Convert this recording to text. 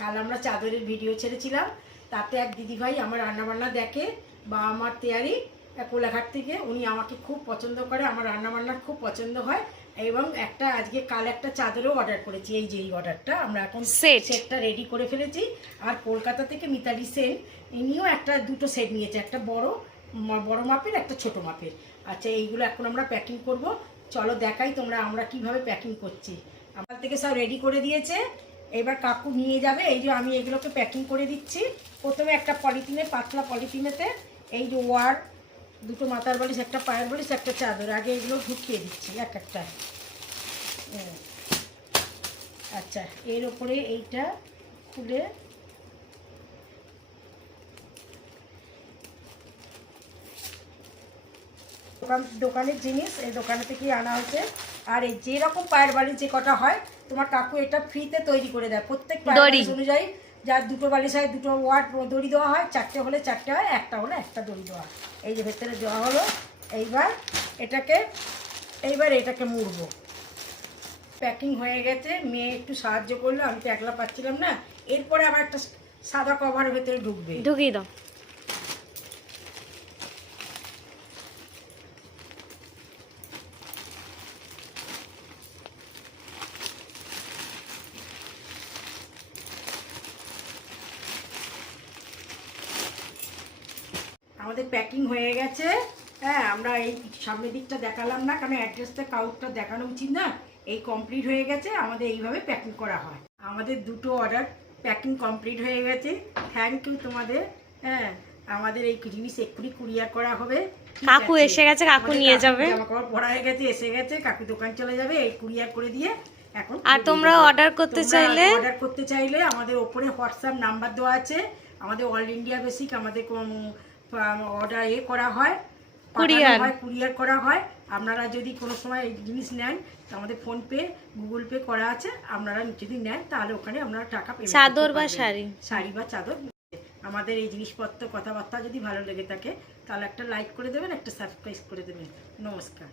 কাল আমরা চাদরের ভিডিও ছেড়েছিলাম, তাতে এক দিদিভাই আমার রান্নাবান্না দেখে বা আমার তেয়ারি কোলাঘাট থেকে, উনি আমাকে খুব পছন্দ করে, আমার রান্নাবান্না খুব পছন্দ হয় এবং আজকে কাল একটা চাদরও অর্ডার করেছি। এই যে এই অর্ডারটা আমরা এখন সেটটা রেডি করে ফেলেছি। আর কলকাতা থেকে মিতালি সেন ইনিও দুটো সেট নিয়েছে, একটা বড় মাপের, একটা ছোট মাপের। আচ্ছা, এইগুলো এখন আমরা প্যাকিং করব। চলো দেখাই আমরা কিভাবে প্যাকিং করছি। আমার থেকে সব রেডি করে দিয়েছে, এবার কাকু নিয়ে যাবে। এই যে আমি এগুলোকে প্যাকিং করে দিচ্ছি। প্রথমে একটা পলিথিনে, পাতলা পলিথিনেতে এই যে ওয়ার, দুটো মাথার বালিশ, একটা পায়ের বালিশ, একটা চাদর, আগে এগুলো ঢুকিয়ে দিচ্ছি একটা। আচ্ছা, এর ওপরে এইটা খুলে দোকানের জিনিস, এই দোকানে থেকেই আনা হয়েছে। আর এই যেরকম পায়ের বালিশ যে কটা হয়, তোমার কাকু এটা ফ্রিতে তৈরি করে দেয়। প্রত্যেক পায়ের বালিশ অনুযায়ী যার দুটো বালিশ হয় দুটো ওয়াট দড়ি দেওয়া হয়, চারটে হলে চারটে হয়, একটা হলে একটা দড়ি দেওয়া হয়। এই যে ভেতরে দেওয়া হলো। এইবার এটাকে মুড়বো। প্যাকিং হয়ে গেছে, মেয়ে একটু সাহায্য করলো, আমি তো একলা পাচ্ছিলাম না। এরপরে আবার একটা সাদা কভারের ভেতরে ঢুকিয়ে দাও। আমাদের প্যাকিং হয়ে গেছে। হ্যাঁ, আমরা এই সামনের দিকটা দেখালাম না, কারণ অ্যাড্রেসটা কাউটটা দেখানো উচিত না। এই কমপ্লিট হয়ে গেছে, আমাদের এইভাবে প্যাকিং করা হয়। আমাদের দুটো অর্ডার প্যাকিং কমপ্লিট হয়ে গেছে। থ্যাংক ইউ তোমাদের। হ্যাঁ, আমাদের এই জিনিস এক্ষুনি কুরিয়ার করা হবে। কাকু এসে গেছে, কাকু নিয়ে যাবে। জামা কাপড় পরা হয়ে গেছে, এসে গেছে, কাকু দোকান চলে যাবে। এই কুরিয়ার করে দিয়ে এখন। আর তোমরা অর্ডার করতে চাইলে আমাদের ওপরে হোয়াটসঅ্যাপ নাম্বার দেওয়া আছে। আমাদের অল ইন্ডিয়া বেসিক আমাদের অর্ডার করা হয়, কুরিয়ার করা হয়। আপনারা যদি কোনো সময় এই জিনিস নেন, আমাদের ফোনপে, গুগল পে করা আছে। আপনারা যদি নেন তাহলে ওখানে আপনারা টাকা পেমেন্ট, চাদর বা শাড়ি বা চাদর। আমাদের এই জিনিসপত্র কথাবার্তা যদি ভালো লেগে থাকে তাহলে একটা লাইক করে দেবেন, একটা সাবস্ক্রাইব করে দেবেন। নমস্কার।